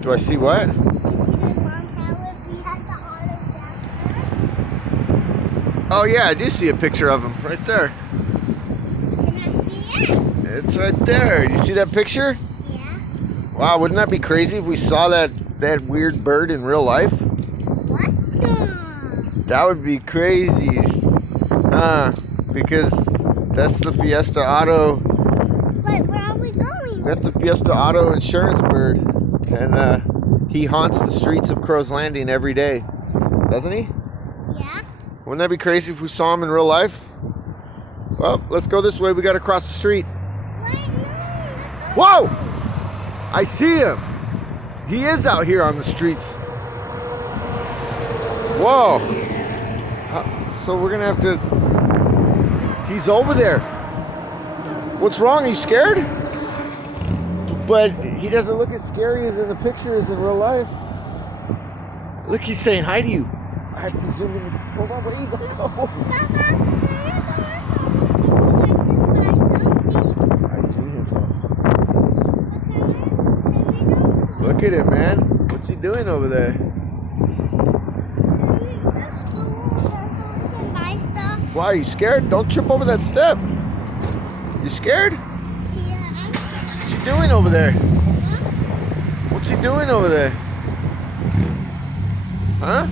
Do I see what? Oh yeah, I do see a picture of him right there. Can I see it? It's right there. Do you see that picture? Yeah. Wow, wouldn't that be crazy if we saw that weird bird in real life? What the? That would be crazy. Because that's the Fiesta Auto. Wait, where are we going? That's the Fiesta Auto insurance bird. And he haunts the streets of Crow's Landing every day. Doesn't he? Yeah. Wouldn't that be crazy if we saw him in real life? Well, let's go this way. We got to cross the street. Wait, no. Whoa! I see him. He is out here on the streets. Whoa. So we're going to have to... He's over there. What's wrong? Are you scared? But he doesn't look as scary as in the pictures in real life. Look, he's saying hi to you. I presume him. Hold on, where you go? I see him though. Look at him, man. What's he doing over there? Why, are you scared? Don't trip over that step. You scared? Yeah. What's he doing over there? What's he doing over there? Huh?